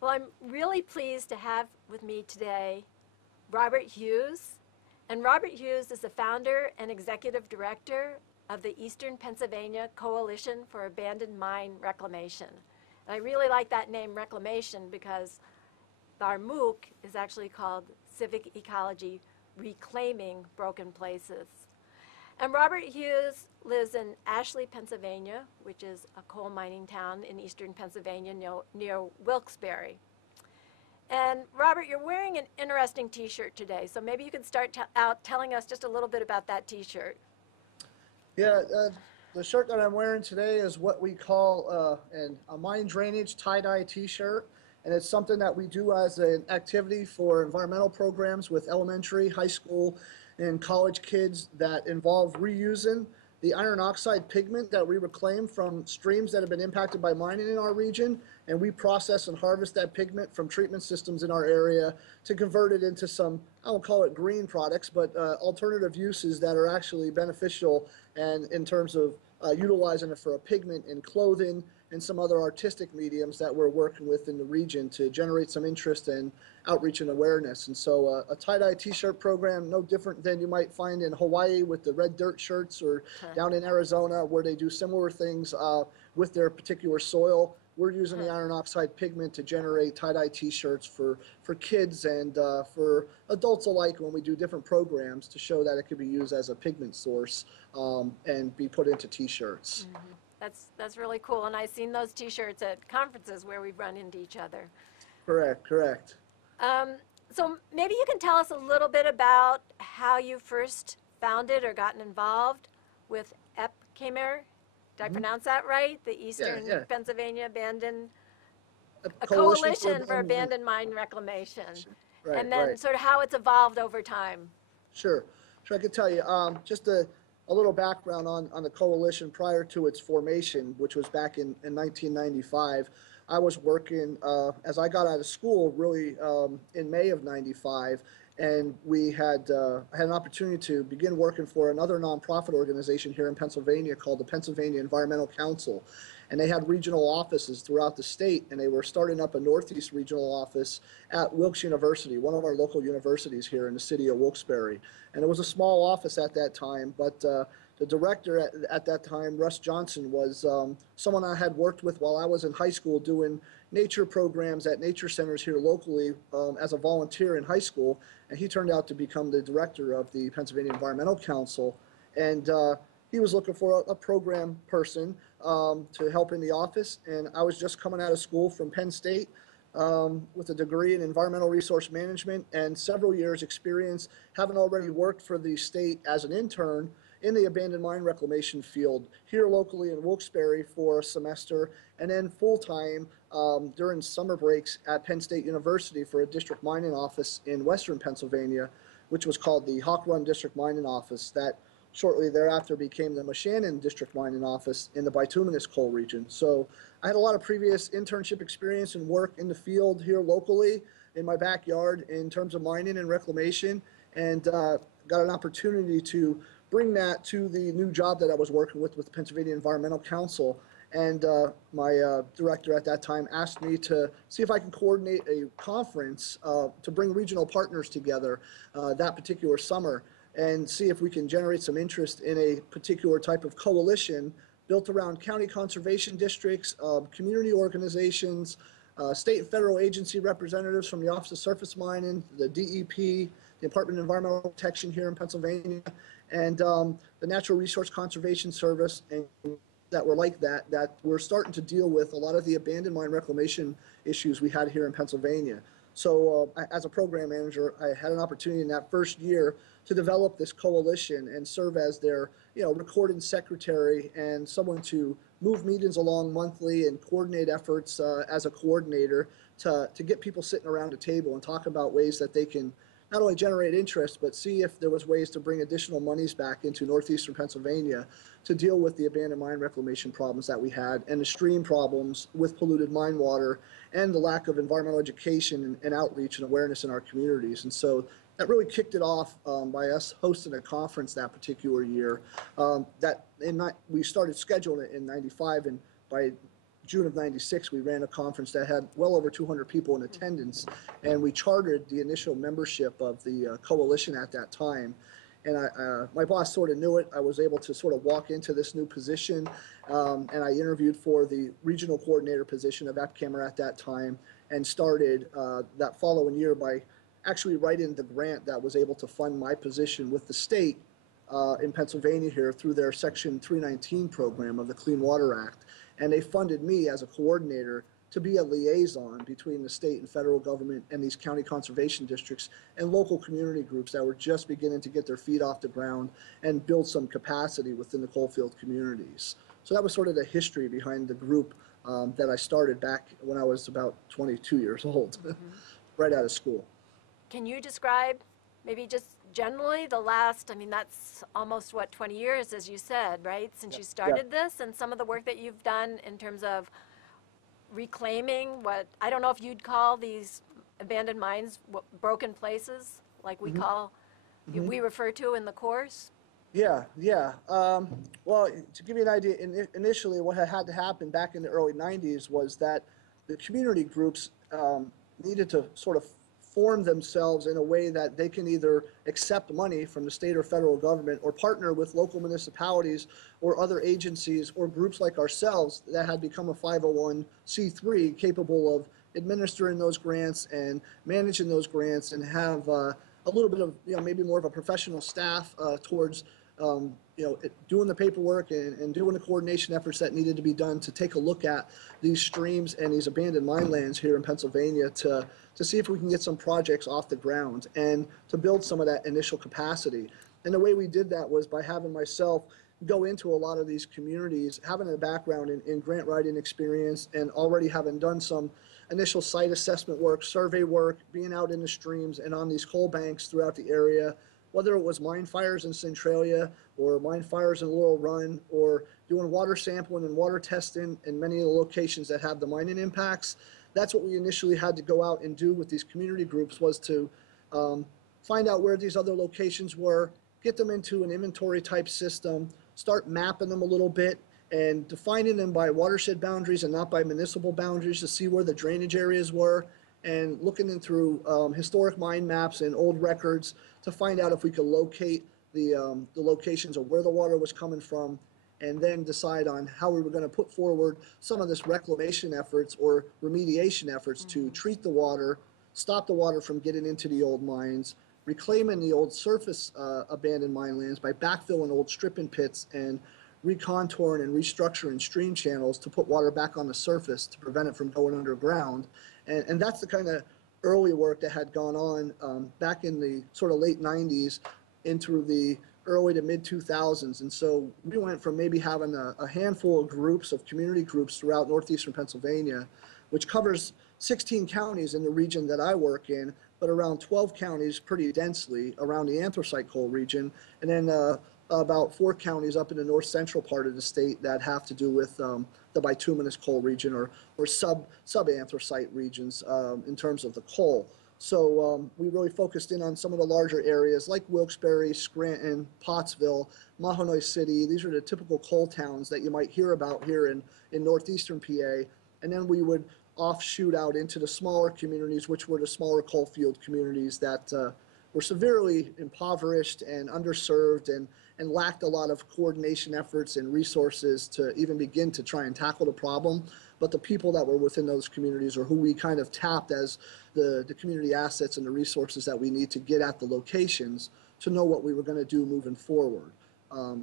Well, I'm really pleased to have with me today Robert Hughes. And Robert Hughes is the founder and executive director of the Eastern Pennsylvania Coalition for Abandoned Mine Reclamation. And I really like that name, Reclamation, because our MOOC is actually called Civic Ecology Reclaiming Broken Places. And Robert Hughes lives in Ashley, Pennsylvania, which is a coal mining town in eastern Pennsylvania near Wilkes-Barre. And Robert, you're wearing an interesting t-shirt today, so maybe you could start out telling us just a little bit about that t-shirt. Yeah, the shirt that I'm wearing today is what we call a mine drainage tie-dye t-shirt. And it's something that we do as an activity for environmental programs with elementary, high school, and college kids that involve reusing the iron oxide pigment that we reclaim from streams that have been impacted by mining in our region. And we process and harvest that pigment from treatment systems in our area to convert it into some, I won't call it green products, but alternative uses that are actually beneficial and in terms of utilizing it for a pigment in clothing and some other artistic mediums that we're working with in the region to generate some interest and outreach and awareness. And so a tie-dye t-shirt program, no different than you might find in Hawaii with the red dirt shirts or down in Arizona where they do similar things with their particular soil. We're using the iron oxide pigment to generate tie-dye t-shirts for kids and for adults alike when we do different programs to show that it could be used as a pigment source and be put into t-shirts. Mm-hmm. That's really cool, and I've seen those t-shirts at conferences where we've run into each other. Correct, correct. So maybe you can tell us a little bit about how you first founded or gotten involved with EPCAMER. Did I pronounce that right? The Eastern Pennsylvania Abandoned Coalition for Abandoned Mine Reclamation. Right, and then sort of how it's evolved over time. Sure, I could tell you just a little background on the coalition prior to its formation, which was back in 1995. I was working as I got out of school really in May of 95, and we had an opportunity to begin working for another nonprofit organization here in Pennsylvania called the Pennsylvania Environmental Council. And they had regional offices throughout the state, and they were starting up a Northeast regional office at Wilkes University, one of our local universities here in the city of Wilkes-Barre. And it was a small office at that time, but the director at that time, Russ Johnson, was someone I had worked with while I was in high school doing nature programs at nature centers here locally as a volunteer in high school. And he turned out to become the director of the Pennsylvania Environmental Council. And he was looking for a program person to help in the office. And I was just coming out of school from Penn State with a degree in environmental resource management and several years experience, having already worked for the state as an intern in the abandoned mine reclamation field here locally in Wilkes-Barre for a semester, and then full-time during summer breaks at Penn State University for a district mining office in western Pennsylvania, which was called the Hawk Run District Mining Office. That shortly thereafter became the Moshannon District Mining Office in the bituminous coal region. So I had a lot of previous internship experience and work in the field here locally in my backyard in terms of mining and reclamation, and got an opportunity to bring that to the new job that I was working with the Pennsylvania Environmental Council. And my director at that time asked me to see if I can coordinate a conference to bring regional partners together that particular summer and see if we can generate some interest in a particular type of coalition built around county conservation districts, community organizations, state and federal agency representatives from the Office of Surface Mining, the DEP, the Department of Environmental Protection here in Pennsylvania, and the Natural Resource Conservation Service, and that were like that we're starting to deal with a lot of the abandoned mine reclamation issues we had here in Pennsylvania. So as a program manager, I had an opportunity in that first year to develop this coalition and serve as their recording secretary and someone to move meetings along monthly and coordinate efforts as a coordinator to get people sitting around a table and talk about ways that they can not only generate interest, but see if there was ways to bring additional monies back into northeastern Pennsylvania to deal with the abandoned mine reclamation problems that we had and the stream problems with polluted mine water and the lack of environmental education and outreach and awareness in our communities. And so that really kicked it off by us hosting a conference that particular year. We started scheduling it in 95, and by June of '96, we ran a conference that had well over 200 people in attendance, and we chartered the initial membership of the coalition at that time. And my boss sort of knew it. I was able to sort of walk into this new position, and I interviewed for the regional coordinator position of EPCAMR at that time, and started that following year by actually writing the grant that was able to fund my position with the state in Pennsylvania here through their Section 319 program of the Clean Water Act. And they funded me as a coordinator to be a liaison between the state and federal government and these county conservation districts and local community groups that were just beginning to get their feet off the ground and build some capacity within the coalfield communities. So that was sort of the history behind the group that I started back when I was about 22 years old, right out of school. Can you describe maybe just generally the last, I mean, that's almost, what, 20 years, as you said, right, since you started this, and some of the work that you've done in terms of reclaiming what, I don't know if you'd call these abandoned mines broken places, like we call, we refer to in the course? Yeah. Well, to give you an idea, initially what had to happen back in the early 90s was that the community groups needed to sort of form themselves in a way that they can either accept money from the state or federal government or partner with local municipalities or other agencies or groups like ourselves that had become a 501c3 capable of administering those grants and managing those grants and have a little bit of, maybe more of a professional staff towards doing the paperwork and doing the coordination efforts that needed to be done to take a look at these streams and these abandoned mine lands here in Pennsylvania to see if we can get some projects off the ground and to build some of that initial capacity. And the way we did that was by having myself go into a lot of these communities, having a background in grant writing experience and already having done some initial site assessment work, survey work, being out in the streams and on these coal banks throughout the area, whether it was mine fires in Centralia or mine fires in Laurel Run or doing water sampling and water testing in many of the locations that have the mining impacts. That's what we initially had to go out and do with these community groups, was to find out where these other locations were, get them into an inventory type system, start mapping them a little bit and defining them by watershed boundaries and not by municipal boundaries to see where the drainage areas were, and looking in through historic mine maps and old records to find out if we could locate the locations of where the water was coming from, and then decide on how we were going to put forward some of this reclamation efforts or remediation efforts to treat the water, stop the water from getting into the old mines, reclaiming the old surface abandoned mine lands by backfilling old stripping pits and recontouring and restructuring stream channels to put water back on the surface to prevent it from going underground. And that's the kind of early work that had gone on back in the sort of late 90s into the early to mid 2000s. And so we went from maybe having a handful of groups of community groups throughout northeastern Pennsylvania, which covers 16 counties in the region that I work in, but around 12 counties pretty densely around the anthracite coal region, and then about 4 counties up in the north central part of the state that have to do with the bituminous coal region or sub-anthracite regions in terms of the coal. So we really focused in on some of the larger areas like Wilkes-Barre, Scranton, Pottsville, Mahanoy City. These are the typical coal towns that you might hear about here in northeastern PA. And then we would offshoot out into the smaller communities, which were the smaller coal field communities that were severely impoverished and underserved and lacked a lot of coordination efforts and resources to even begin to try and tackle the problem. But the people that were within those communities are who we kind of tapped as the community assets and the resources that we need to get at the locations to know what we were going to do moving forward.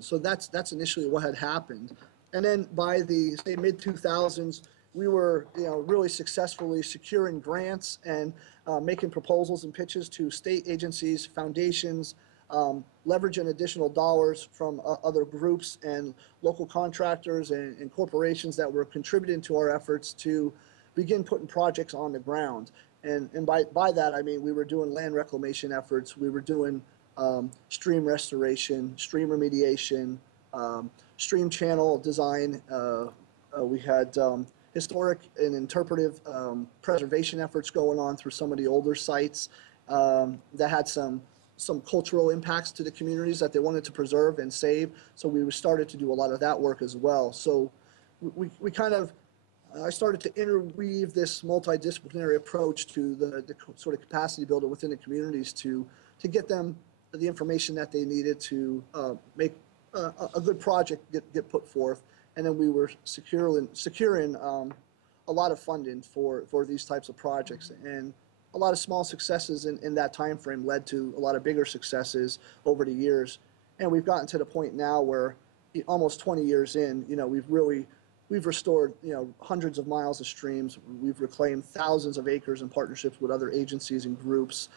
So that's initially what had happened. And then by the, say, mid-2000s, we were really successfully securing grants and making proposals and pitches to state agencies, foundations, leveraging additional dollars from other groups and local contractors and corporations that were contributing to our efforts to begin putting projects on the ground. And by that, I mean we were doing land reclamation efforts, we were doing stream restoration, stream remediation, stream channel design. We had historic and interpretive preservation efforts going on through some of the older sites that had some cultural impacts to the communities that they wanted to preserve and save. So we started to do a lot of that work as well. So we kind of I started to interweave this multidisciplinary approach to the sort of capacity builder within the communities to get them the information that they needed to make a good project get put forth. And then we were securing a lot of funding for these types of projects. And a lot of small successes in that time frame led to a lot of bigger successes over the years. And we've gotten to the point now where almost 20 years in, we've restored, hundreds of miles of streams. We've reclaimed thousands of acres in partnerships with other agencies and groups.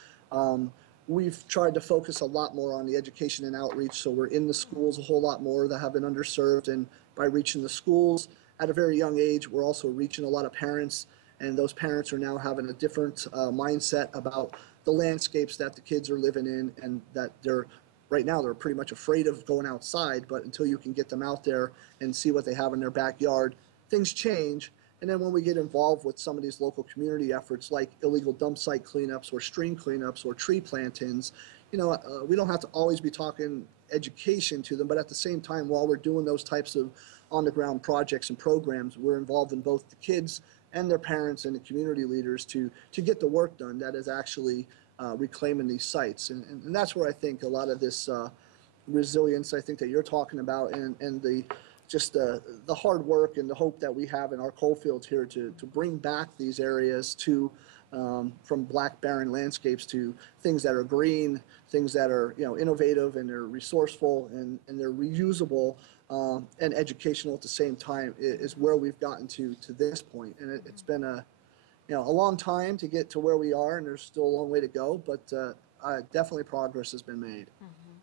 We've tried to focus a lot more on the education and outreach, so we're in the schools a whole lot more that have been underserved, and by reaching the schools at a very young age, we're also reaching a lot of parents, and those parents are now having a different mindset about the landscapes that the kids are living in, and that right now they're pretty much afraid of going outside, but until you can get them out there and see what they have in their backyard, things change. And then when we get involved with some of these local community efforts like illegal dump site cleanups or stream cleanups or tree plantings, we don't have to always be talking education to them, but at the same time, while we're doing those types of on-the-ground projects and programs, we're involved in both the kids and their parents and the community leaders to get the work done that is actually reclaiming these sites. And that's where I think a lot of this resilience, I think that you're talking about, and the hard work and the hope that we have in our coal fields here to bring back these areas from black barren landscapes to things that are green, things that are innovative, and they're resourceful, and they're reusable and educational at the same time is where we've gotten to this point. And it's been a long time to get to where we are, and there's still a long way to go, but definitely progress has been made. Mm-hmm.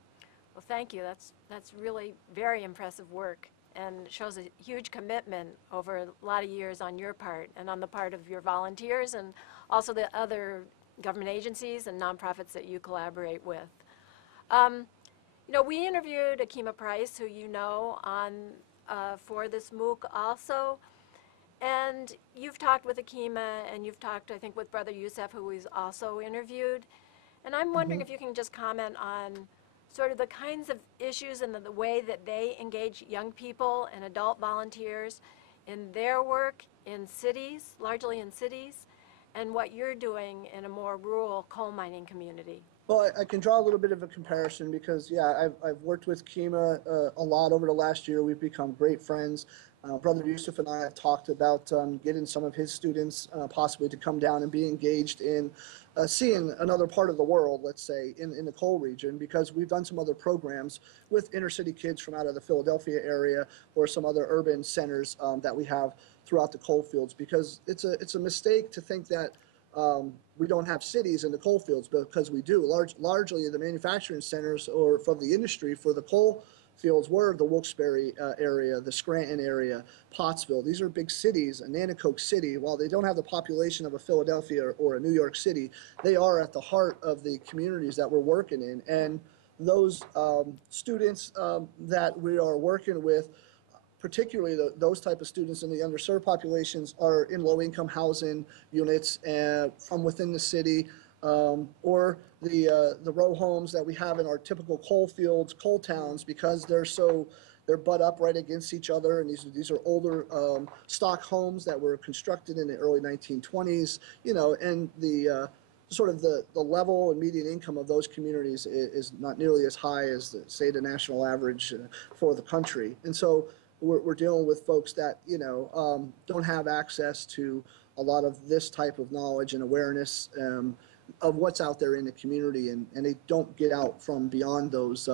Well, thank you. That's really very impressive work, and shows a huge commitment over a lot of years on your part and on the part of your volunteers and also the other government agencies and nonprofits that you collaborate with. We interviewed Akima Price, who for this MOOC also. And you've talked with Akima, and you've talked, I think, with Brother Youssef, who we've also interviewed. And I'm wondering if you can just comment on sort of the kinds of issues and the way that they engage young people and adult volunteers in their work in cities, largely in cities, and what you're doing in a more rural coal mining community. Well, I can draw a little bit of a comparison because, I've worked with Kima a lot over the last year. We've become great friends. Brother Yusuf and I have talked about getting some of his students possibly to come down and be engaged in seeing another part of the world, let's say, in the coal region, because we've done some other programs with inner city kids from out of the Philadelphia area or some other urban centers that we have throughout the coal fields, because it's a mistake to think that we don't have cities in the coal fields, because we do. Largely the manufacturing centers or from the industry for the coal fields were the Wilkes-Barre area, the Scranton area, Pottsville. These are big cities. Nanticoke City, while they don't have the population of a Philadelphia or a New York City, they are at the heart of the communities that we're working in. And those students that we are working with, particularly those type of students in the underserved populations, are in low-income housing units from within the city, or the row homes that we have in our typical coal fields, coal towns, because they're butt up right against each other, and these are older stock homes that were constructed in the early 1920s, and the sort of the level and median income of those communities is not nearly as high as say the national average for the country. And so we're dealing with folks that don't have access to a lot of this type of knowledge and awareness of what's out there in the community, and they don't get out from beyond those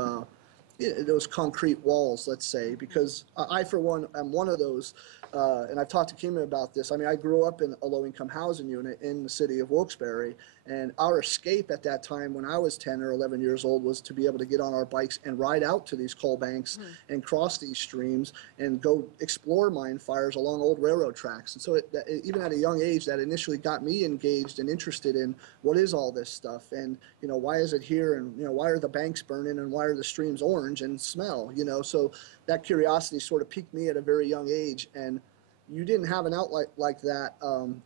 concrete walls, let's say, because I, for one, am one of those, and I've talked to Kima about this. I mean, I grew up in a low-income housing unit in the city of Wilkes-Barre, and our escape at that time when I was 10 or 11 years old was to be able to get on our bikes and ride out to these coal banks and cross these streams and go explore mine fires along old railroad tracks. And so even at a young age, that initially got me engaged and interested in what is all this stuff, and why is it here, and why are the banks burning, and why are the streams orange and smell, so that curiosity sort of piqued me at a very young age. And you didn't have an outlet like that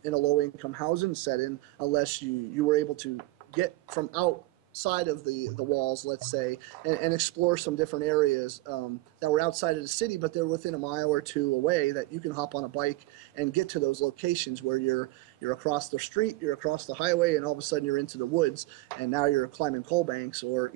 in a low-income housing setting unless you were able to get from outside of the walls, let's say, and explore some different areas that were outside of the city, but they're within a mile or two away that you can hop on a bike and get to those locations where you're across the street, you're across the highway, and all of a sudden you're into the woods, and now you're climbing coal banks or,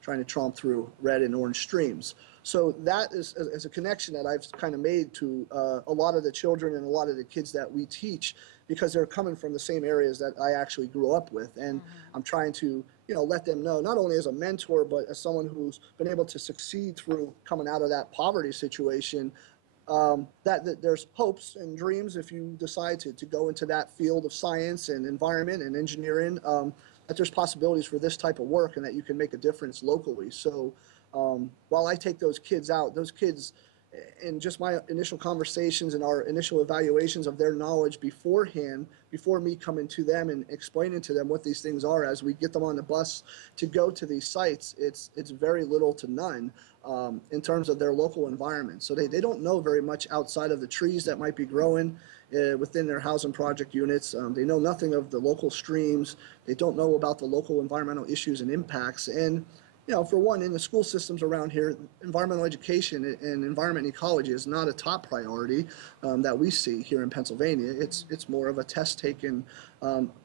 trying to tromp through red and orange streams. So that is a connection that I've kind of made to a lot of the children and a lot of the kids that we teach, because they're coming from the same areas that I actually grew up with. And I'm trying to, let them know, not only as a mentor, but as someone who's been able to succeed through coming out of that poverty situation, that there's hopes and dreams if you decide to go into that field of science and environment and engineering, that there's possibilities for this type of work and that you can make a difference locally. So while I take those kids out, those kids, in just my initial conversations and our initial evaluations of their knowledge beforehand, before me coming to them and explaining to them what these things are, as we get them on the bus to go to these sites, it's very little to none in terms of their local environment. So they don't know very much outside of the trees that might be growing within their housing project units. They know nothing of the local streams. They don't know about the local environmental issues and impacts. And for one, in the school systems around here, environmental education and environment ecology is not a top priority that we see here in Pennsylvania. It's more of a test-taken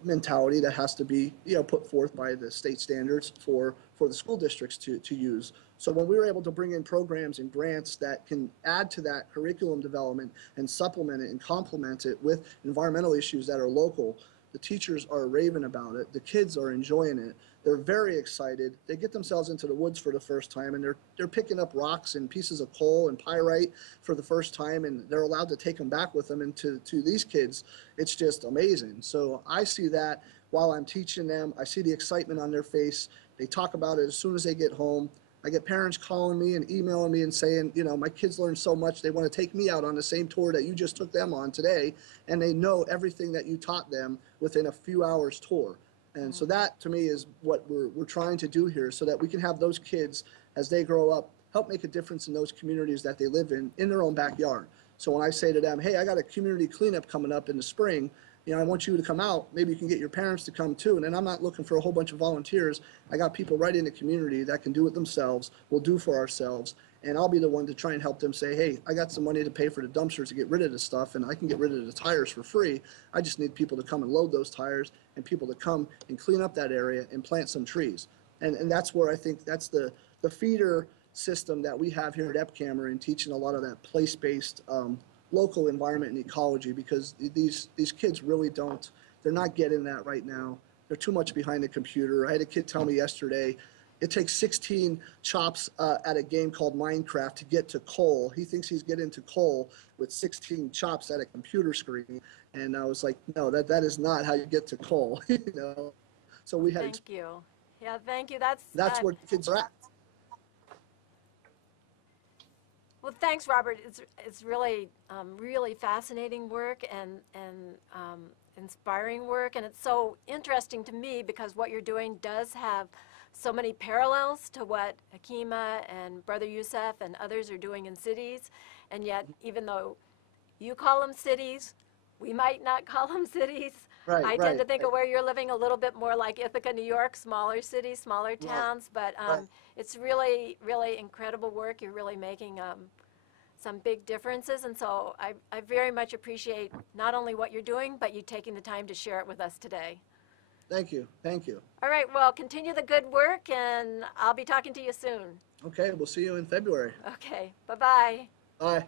mentality that has to be put forth by the state standards for the school districts to use. So when we were able to bring in programs and grants that can add to that curriculum development and supplement it and complement it with environmental issues that are local, the teachers are raving about it. The kids are enjoying it. They're very excited. They get themselves into the woods for the first time, and they're picking up rocks and pieces of coal and pyrite for the first time, and they're allowed to take them back with them. And to these kids, it's just amazing. So I see that while I'm teaching them. I see the excitement on their face. They talk about it as soon as they get home. I get parents calling me and emailing me and saying, my kids learned so much, they want to take me out on the same tour that you just took them on today, and they know everything that you taught them within a few hours tour. And so that, to me, is what we're trying to do here, so that we can have those kids, as they grow up, help make a difference in those communities that they live in their own backyard. So when I say to them, hey, I got a community cleanup coming up in the spring, I want you to come out. Maybe you can get your parents to come too. And then I'm not looking for a whole bunch of volunteers. I got people right in the community that can do it themselves. We'll do for ourselves. And I'll be the one to try and help them say, hey, I got some money to pay for the dumpsters to get rid of the stuff, and I can get rid of the tires for free. I just need people to come and load those tires, and people to come and clean up that area and plant some trees. And that's where I think that's the feeder system that we have here at EPCAMR in teaching a lot of that place-based local environment and ecology, because these kids really they're not getting that right now. They're too much behind the computer. I had a kid tell me yesterday, it takes 16 chops at a game called Minecraft to get to coal. He thinks he's getting to coal with 16 chops at a computer screen. And I was like, no, that is not how you get to coal. So we had. Thank you. Yeah, thank you. That's where the kids are at. Well, thanks, Robert. It's really really fascinating work and inspiring work, and it's so interesting to me because what you're doing does have so many parallels to what Hakima and Brother Youssef and others are doing in cities, and yet even though you call them cities, we might not call them cities. Right, I tend to think of where you're living a little bit more like Ithaca, New York, smaller cities, smaller towns, but it's really, really incredible work. You're really making some big differences, and so I very much appreciate not only what you're doing, but you taking the time to share it with us today. Thank you. Thank you. All right, well, continue the good work, and I'll be talking to you soon. Okay, we'll see you in February. Okay, bye-bye. Bye.